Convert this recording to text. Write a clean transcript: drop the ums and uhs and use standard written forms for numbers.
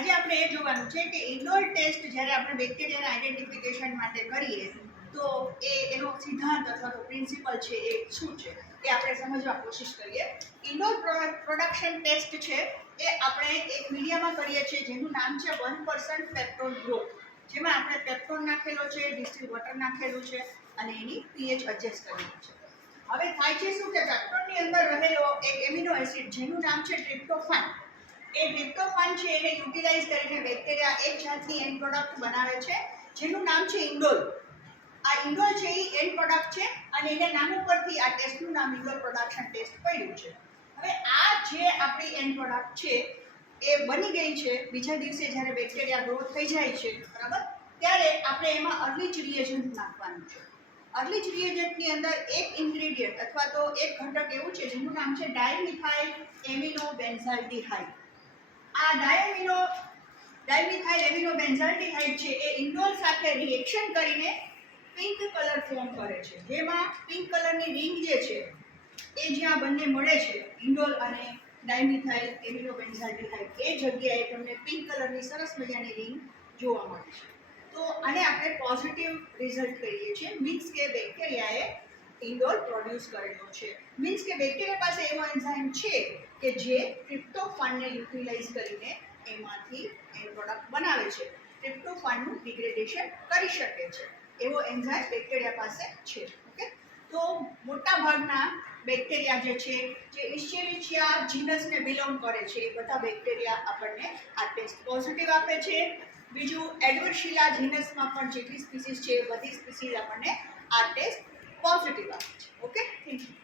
આજે આપણે એ જોવાનું છે કે ઇન્ડોર ટેસ્ટ જ્યારે આપણે બેક્ટેરિયાના આઈડેન્ટિફિકેશન માટે કરીએ તો એનો સિદ્ધાંત અથવા તો પ્રિન્સિપલ છે એ શું છે એ આપણે સમજવા કોશિશ કરીએ. ઇન્ડોર પ્રોડક્શન ટેસ્ટ છે એ આપણે એક મીડિયામાં કરીએ છીએ જેનું નામ છે 1% પેપ્ટોન ગ્રોથ, જેમાં આપણે પેપ્ટોન નાખેલો છે, ડિસ્ટિલ વોટર નાખેલું છે અને એની પીએચ એડજસ્ટ કરેલું છે. હવે થાય છે શું કે પેપ્ટોનની અંદર રહેલો એક એમિનો એસિડ જેનું નામ છે ટ્રિપ્ટોફાન, એ ટ્રિપ્ટોફાન છે એને યુટિલાઇઝ કરીને બેક્ટેરિયા એક જાતની એન્ડ પ્રોડક્ટ બનાવે છે જેનું નામ છે ઇન્ડોલ. આ ઇન્ડોલ છે એ એન્ડ પ્રોડક્ટ છે અને એના નામ ઉપરથી આ ટેસ્ટનું નામ ઇન્ડોલ પ્રોડક્શન ટેસ્ટ પડ્યું છે. હવે આ જે આપણી એન્ડ પ્રોડક્ટ છે એ બની ગઈ છે. બીજા દિવસે જ્યારે બેક્ટેરિયા ગ્રો થઈ જાય છે બરાબર, ત્યારે આપણે એમાં અર્લી જ રિએજન્ટ નાખવાનું છે. અર્લી જ રિએજન્ટની અંદર એક ઇન્ગ્રેડિયન્ટ અથવા તો એક ઘટક એવું છે જેનું નામ છે ડાયમિથાઇલ એમિનો બેન્ઝાલ્ડિહાઇડ. આ ડાયમિથાઇલ એમિનો બેન્ઝાલ્ડિહાઇડ છે એ ઇન્ડોલ સાથે રિએક્શન કરીને પિંક કલર ફોર્મ કરે છે, જેમાં પિંક કલરની રિંગ જે છે એ જ્યાં બંને મળે છે ઇન્ડોલ અને ડાયમિથાઇલ એમિનો બેન્ઝાલ્ડિહાઇડ, એ જગ્યાએ તમને પિંક કલરની સરસ મજાની રિંગ જોવા મળે છે. તો આને આપણે પોઝિટિવ રિઝલ્ટ કહીએ છીએ. મીન્સ કે બેક્ટેરિયાએ ઇન્ડોલ પ્રોડ્યુસ કરેલો છે. મીન્સ કે બેક્ટેરિયા પાસે એવો એન્ઝાઇમ છે કે જે ટ્રિપ્ટોફાનને યુટિલાઇઝ કરીને એમાંથી એન્ડ પ્રોડક્ટ બનાવે છે, ટ્રિપ્ટોફાનનું ડિગ્રેડેશન કરી શકે છે, એવો એન્ઝાઇમ બેક્ટેરિયા પાસે છે. ઓકે, તો મોટા ભાગના બેક્ટેરિયા જે છે જે ઇશ્ચેરિચિયા જીનસને બિલોંગ કરે છે એ બધા બેક્ટેરિયા આપણને આ ટેસ્ટ પોઝિટિવ આપે છે. બીજું એડવર્શિલા જીનસમાં પણ જેટલી સ્પીસીસ છે એ બધી સ્પીસીસ આપણને આ ટેસ્ટ પોઝિટિવ આપે છે. Okay, thank you.